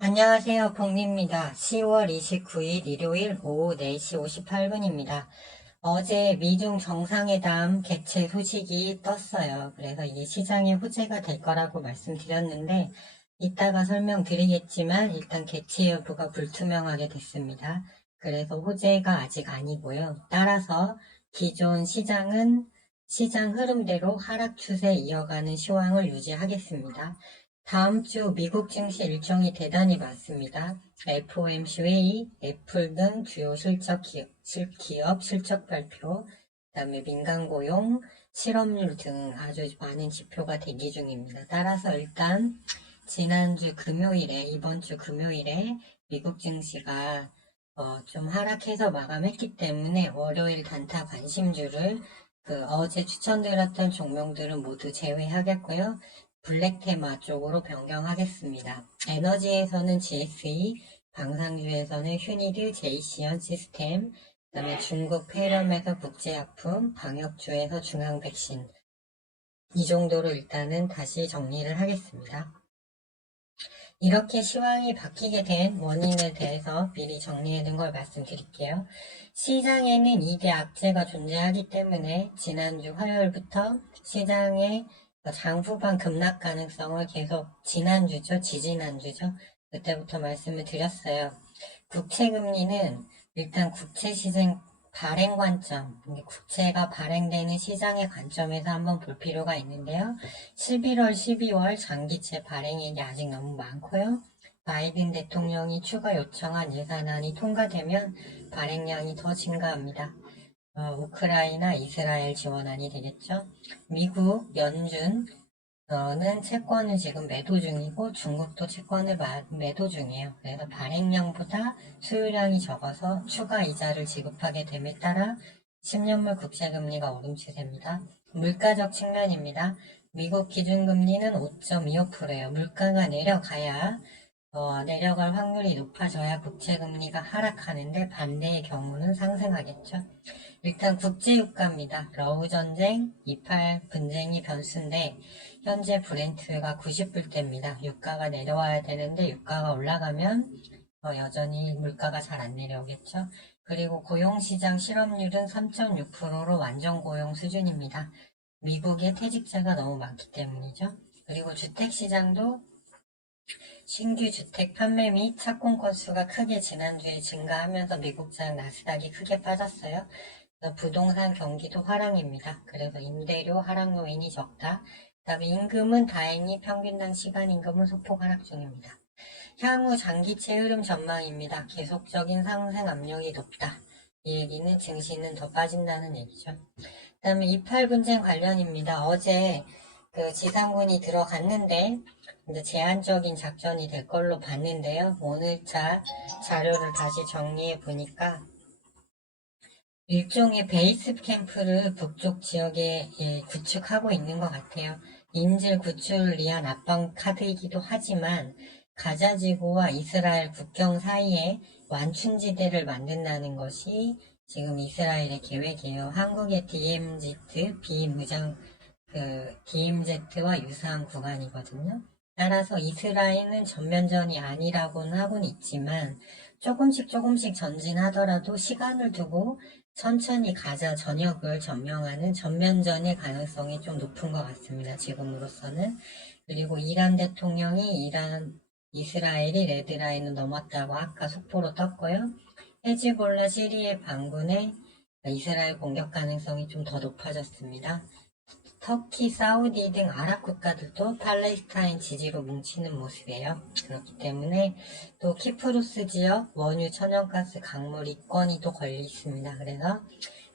안녕하세요. 복리입니다. 10월 29일 일요일 오후 4시 58분입니다. 어제 미중 정상회담 개최 소식이 떴어요. 그래서 이게 시장의 호재가 될 거라고 말씀드렸는데, 이따가 설명드리겠지만 일단 개최 여부가 불투명하게 됐습니다. 그래서 호재가 아직 아니고요. 따라서 기존 시장 흐름대로 하락 추세 이어가는 시황을 유지하겠습니다. 다음 주 미국 증시 일정이 대단히 많습니다. FOMC 회의, 애플 등 주요 기업 실적 발표, 그다음에 민간 고용, 실업률 등 아주 많은 지표가 대기 중입니다. 따라서 일단 이번 주 금요일에 미국 증시가 좀 하락해서 마감했기 때문에 월요일 단타 관심주를 어제 추천드렸던 종목들은 모두 제외하겠고요. 블랙 테마 쪽으로 변경하겠습니다. 에너지에서는 GSE, 방산주에서는 휴니드, 제이시언 시스템, 그다음에 중국 폐렴에서 국제약품, 방역주에서 중앙백신 이 정도로 일단은 다시 정리를 하겠습니다. 이렇게 시황이 바뀌게 된 원인에 대해서 미리 정리해둔 걸 말씀드릴게요. 시장에는 2대 악재가 존재하기 때문에 지난주 화요일부터 시장의 장후반 급락 가능성을 계속 지지난주죠. 그때부터 말씀을 드렸어요. 국채금리는 일단 국채시장 발행 관점, 국채가 발행되는 시장의 관점에서 한번 볼 필요가 있는데요. 11월, 12월 장기채 발행액이 아직 너무 많고요. 바이든 대통령이 추가 요청한 예산안이 통과되면 발행량이 더 증가합니다. 우크라이나, 이스라엘 지원안이 되겠죠. 미국, 연준, 는 채권을 지금 매도 중이고 중국도 채권을 매도 중이에요. 그래서 발행량보다 수요량이 적어서 추가 이자를 지급하게 됨에 따라 10년물 국채금리가 오름 추세입니다. 물가적 측면입니다. 미국 기준금리는 5.25%예요. 물가가 내려갈 확률이 높아져야 국채금리가 하락하는데 반대의 경우는 상승하겠죠. 일단 국제유가입니다. 러우전쟁, 28 분쟁이 변수인데 현재 브렌트가 90불대입니다. 유가가 내려와야 되는데 유가가 올라가면 여전히 물가가 잘 안 내려오겠죠. 그리고 고용시장 실업률은 3.6%로 완전 고용 수준입니다. 미국의 퇴직자가 너무 많기 때문이죠. 그리고 주택시장도 신규 주택 판매 및 착공 건수가 크게 지난주에 증가하면서 미국장 나스닥이 크게 빠졌어요. 부동산 경기도 하락입니다. 그래서 임대료 하락 요인이 적다. 그다음에 임금은 다행히 평균당 시간 임금은 소폭 하락 중입니다. 향후 장기채 흐름 전망입니다. 계속적인 상승 압력이 높다. 이 얘기는 증시는 더 빠진다는 얘기죠. 그다음에 이팔 분쟁 관련입니다. 어제 지상군이 들어갔는데 이제 제한적인 작전이 될 걸로 봤는데요. 오늘자 자료를 다시 정리해 보니까 일종의 베이스 캠프를 북쪽 지역에 구축하고 있는 것 같아요. 인질 구출을 위한 압박 카드이기도 하지만 가자지구와 이스라엘 국경 사이에 완충지대를 만든다는 것이 지금 이스라엘의 계획이에요. 한국의 DMZ와 유사한 구간이거든요. 따라서 이스라엘은 전면전이 아니라고는 하고는 있지만 조금씩 전진하더라도 시간을 두고 천천히 가자 전역을 점령하는 전면전의 가능성이 좀 높은 것 같습니다. 지금으로서는. 그리고 이란 대통령이 이스라엘이 레드라인을 넘었다고 아까 속보로 떴고요. 헤즈볼라 시리의 반군에 이스라엘 공격 가능성이 좀 더 높아졌습니다. 터키, 사우디 등 아랍 국가들도 팔레스타인 지지로 뭉치는 모습이에요. 그렇기 때문에 또 키프루스 지역 원유, 천연가스, 강물 이권이 또 걸려 있습니다. 그래서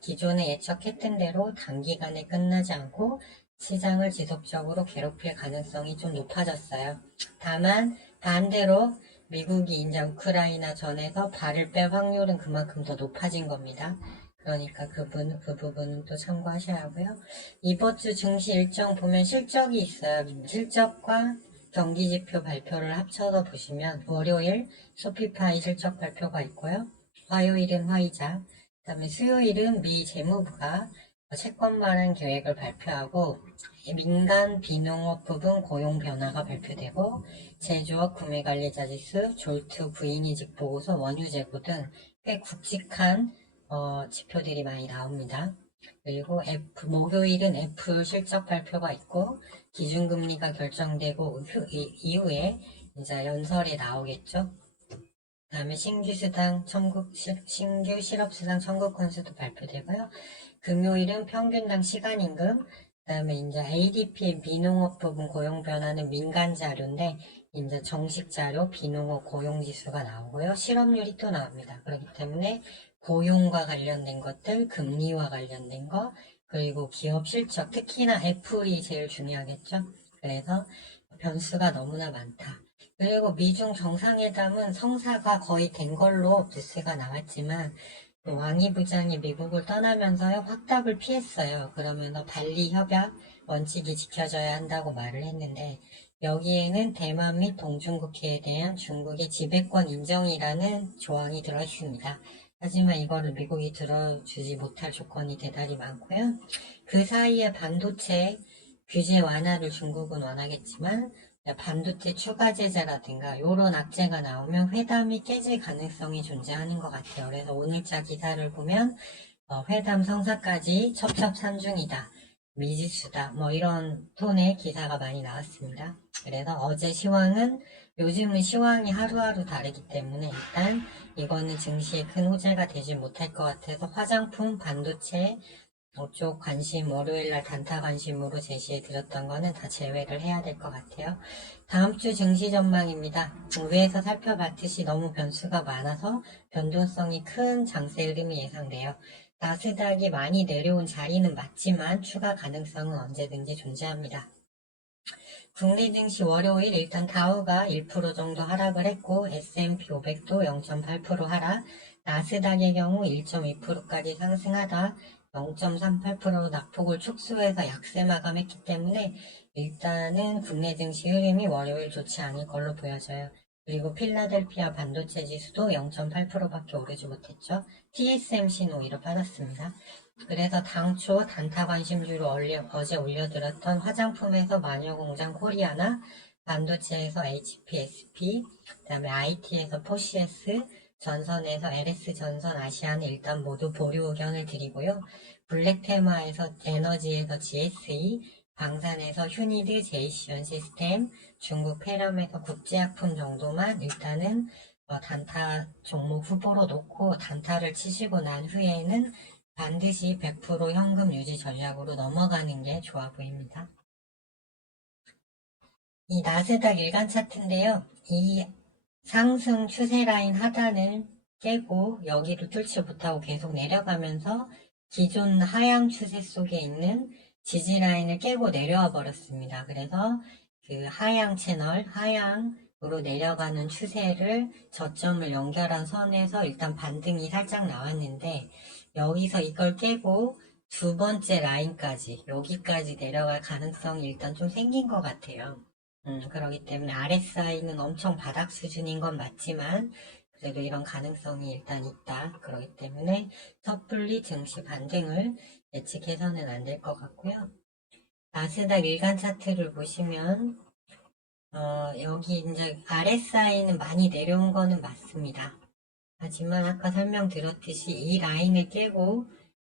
기존에 예측했던 대로 단기간에 끝나지 않고 시장을 지속적으로 괴롭힐 가능성이 좀 높아졌어요. 다만 반대로 미국이 이제 우크라이나 전에서 발을 뺄 확률은 그만큼 더 높아진 겁니다. 그러니까 그 부분은 또 참고하셔야 하고요. 이번 주 증시 일정 보면 실적이 있어요. 실적과 경기지표 발표를 합쳐서 보시면 월요일 소피파이 실적 발표가 있고요. 화요일은 화이자, 그다음에 수요일은 미 재무부가 채권 발행 계획을 발표하고 민간 비농업 부분 고용 변화가 발표되고 제조업 구매관리자 지수, 졸투 부인이직 보고서, 원유 재고 등 꽤 굵직한 지표들이 많이 나옵니다. 그리고 목요일은 애플 실적 발표가 있고 기준금리가 결정되고 이후에 이제 연설이 나오겠죠. 그다음에 신규 실업수당 청구 건수도 발표되고요. 금요일은 평균당 시간임금, 그다음에 이제 ADP 비농업 부분 고용 변화는 민간 자료인데 이제 정식 자료 비농업 고용 지수가 나오고요. 실업률이 또 나옵니다. 그렇기 때문에 고용과 관련된 것들, 금리와 관련된 거, 그리고 기업 실적, 특히나 애플이 제일 중요하겠죠. 그래서 변수가 너무나 많다. 그리고 미중 정상회담은 성사가 거의 된 걸로 뉴스가 나왔지만 왕이 부장이 미국을 떠나면서요 확답을 피했어요. 그러면서 발리 협약 원칙이 지켜져야 한다고 말을 했는데 여기에는 대만 및 동중국해에 대한 중국의 지배권 인정이라는 조항이 들어있습니다. 하지만 이거를 미국이 들어주지 못할 조건이 대단히 많고요. 그 사이에 반도체 규제 완화를 중국은 원하겠지만 반도체 추가 제재라든가 이런 악재가 나오면 회담이 깨질 가능성이 존재하는 것 같아요. 그래서 오늘자 기사를 보면 회담 성사까지 첩첩산중이다, 미지수다, 뭐 이런 톤의 기사가 많이 나왔습니다. 그래서 어제 시황은 요즘은 시황이 하루하루 다르기 때문에 일단 이거는 증시에 큰 호재가 되지 못할 것 같아서 화장품, 반도체 쪽 관심, 월요일날 단타 관심으로 제시해 드렸던 거는 다 제외를 해야 될 것 같아요. 다음 주 증시 전망입니다. 위에서 살펴봤듯이 너무 변수가 많아서 변동성이 큰 장세 흐름이 예상돼요. 나스닥이 많이 내려온 자리는 맞지만 추가 가능성은 언제든지 존재합니다. 국내 증시 월요일 일단 다우가 1% 정도 하락을 했고 S&P 500도 0.8% 하락, 나스닥의 경우 1.2%까지 상승하다 0.38% 낙폭을 축소해서 약세 마감했기 때문에 일단은 국내 증시 흐름이 월요일 좋지 않을 걸로 보여져요. 그리고 필라델피아 반도체 지수도 0.8%밖에 오르지 못했죠. TSMC는 오히려 빠졌습니다. 그래서 당초 단타 관심주로 어제 올려드렸던 화장품에서 마녀공장 코리아나 반도체에서 HPSP, 그 다음에 IT에서 포시에스, 전선에서 LS전선 아시아는 일단 모두 보류 의견을 드리고요. 블랙테마에서 에너지에서 GSE, 방산에서 휴니드 제이시언 시스템, 중국 페럼에서 국제약품 정도만 일단은 단타 종목 후보로 놓고 단타를 치시고 난 후에는 반드시 100% 현금 유지 전략으로 넘어가는 게 좋아 보입니다. 이 나스닥 일간 차트인데요. 이 상승 추세 라인 하단을 깨고 여기를 뚫지 못하고 계속 내려가면서 기존 하향 추세 속에 있는 지지 라인을 깨고 내려와 버렸습니다. 그래서 그 하향 채널, 하향으로 내려가는 추세를 저점을 연결한 선에서 일단 반등이 살짝 나왔는데 여기서 이걸 깨고 두 번째 라인까지 여기까지 내려갈 가능성이 일단 좀 생긴 것 같아요. 그러기 때문에 RSI는 엄청 바닥 수준인 건 맞지만 그래도 이런 가능성이 일단 있다. 그러기 때문에 섣불리 증시 반등을 예측해서는 안 될 것 같고요. 나스닥 일간 차트를 보시면 여기 이제 RSI는 많이 내려온 거는 맞습니다. 하지만 아까 설명드렸듯이 이 라인을 깨고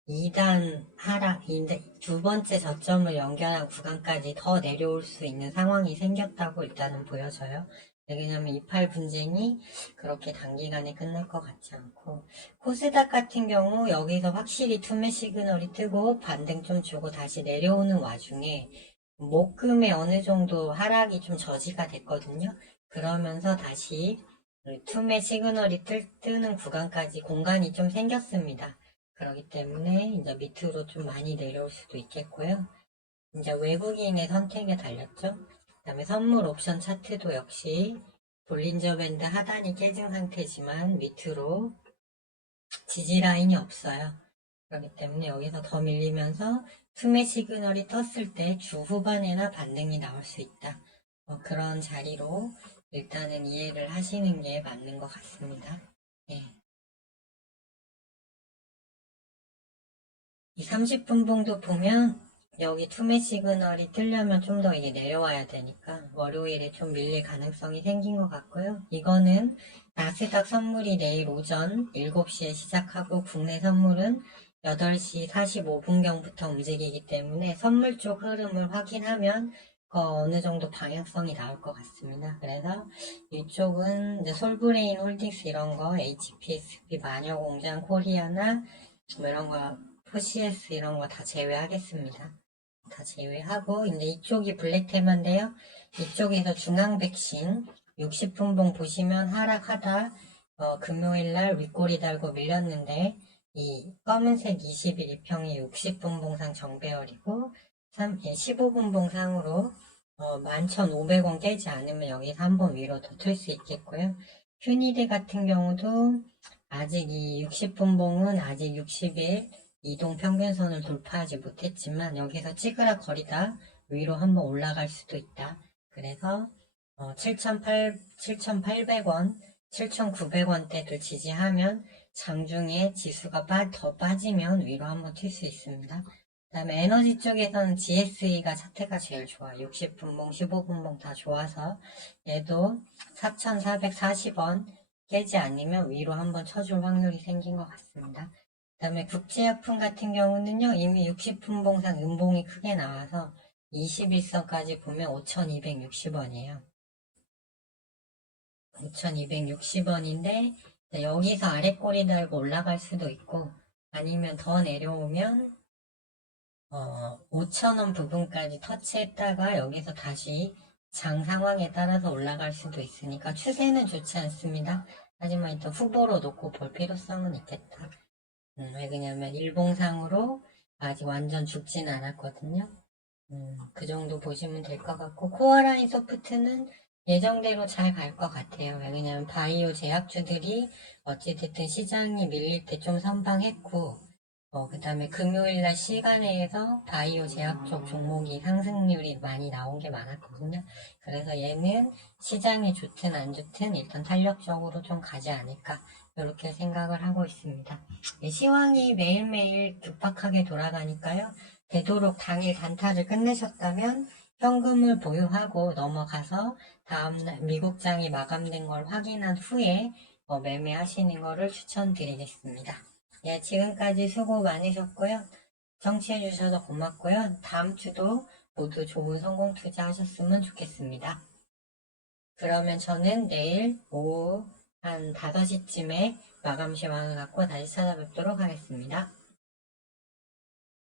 2단 하락, 이제 두 번째 저점을 연결한 구간까지 더 내려올 수 있는 상황이 생겼다고 일단은 보여져요. 왜냐면 이팔 분쟁이 그렇게 단기간에 끝날 것 같지 않고 코스닥 같은 경우 여기서 확실히 투매 시그널이 뜨고 반등 좀 주고 다시 내려오는 와중에 목금에 어느 정도 하락이 좀 저지가 됐거든요. 그러면서 다시 투매 시그널이 뜨는 구간까지 공간이 좀 생겼습니다. 그렇기 때문에 이제 밑으로 좀 많이 내려올 수도 있겠고요. 이제 외국인의 선택에 달렸죠. 그 다음에 선물 옵션 차트도 역시 볼린저 밴드 하단이 깨진 상태지만 밑으로 지지 라인이 없어요. 그렇기 때문에 여기서 더 밀리면서 투매 시그널이 떴을 때 주 후반에나 반등이 나올 수 있다. 그런 자리로 일단은 이해를 하시는 게 맞는 것 같습니다. 네. 이 30분봉도 보면 여기 투매 시그널이 뜨려면 좀 더 이게 내려와야 되니까 월요일에 좀 밀릴 가능성이 생긴 것 같고요. 이거는 나스닥 선물이 내일 오전 7시에 시작하고 국내 선물은 8시 45분경부터 움직이기 때문에 선물 쪽 흐름을 확인하면 어느 정도 방향성이 나올 것 같습니다. 그래서 이쪽은 이제 솔브레인 홀딩스 이런 거, HPSB 마녀공장 코리아나 뭐 이런 거, 포시에스 이런 거 다 제외하겠습니다. 다 제외하고 이제 이쪽이 블랙테마인데요. 이쪽에서 중앙백신 60분봉 보시면 하락하다 금요일날 윗꼬리 달고 밀렸는데 이 검은색 21일평이 60분봉상 정배열이고 15분봉상으로 11,500원 깨지 않으면 여기서 한번 위로 더 틀 수 있겠고요. 휴니드 같은 경우도 아직 이 60분봉은 아직 60일 이동 평균선을 돌파하지 못했지만 여기서 찌그락거리다 위로 한번 올라갈 수도 있다. 그래서 7,800원, 7,900원대를 지지하면 장중에 지수가 더 빠지면 위로 한번 튈 수 있습니다. 그 다음에 에너지 쪽에서는 GSE가 차트가 제일 좋아요. 60분봉, 15분봉 다 좋아서 얘도 4,440원 깨지 않으면 위로 한번 쳐줄 확률이 생긴 것 같습니다. 그 다음에 국제약품 같은 경우는요, 이미 60분봉상 음봉이 크게 나와서 21선까지 보면 5,260원이에요. 5,260원인데, 여기서 아래 꼬리 달고 올라갈 수도 있고, 아니면 더 내려오면, 5,000원 부분까지 터치했다가 여기서 다시 장 상황에 따라서 올라갈 수도 있으니까 추세는 좋지 않습니다. 하지만 일단 후보로 놓고 볼 필요성은 있겠다. 왜 그러냐면 일봉상으로 아직 완전 죽진 않았거든요. 그 정도 보시면 될 것 같고 코어라인 소프트는 예정대로 잘 갈 것 같아요. 왜 그러냐면 바이오 제약주들이 어찌됐든 시장이 밀릴 때 좀 선방했고 그 다음에 금요일날 시간에서 바이오 제약 쪽 종목이 상승률이 많이 나온 게 많았거든요. 그래서 얘는 시장이 좋든 안 좋든 일단 탄력적으로 좀 가지 않을까 이렇게 생각을 하고 있습니다. 시황이 매일매일 급박하게 돌아가니까요. 되도록 당일 단타를 끝내셨다면 현금을 보유하고 넘어가서 다음날 미국장이 마감된 걸 확인한 후에 매매하시는 거를 추천드리겠습니다. 예, 지금까지 수고 많으셨고요. 청취해주셔서 고맙고요. 다음 주도 모두 좋은 성공 투자하셨으면 좋겠습니다. 그러면 저는 내일 오후 한 5시쯤에 마감 시황을 갖고 다시 찾아뵙도록 하겠습니다.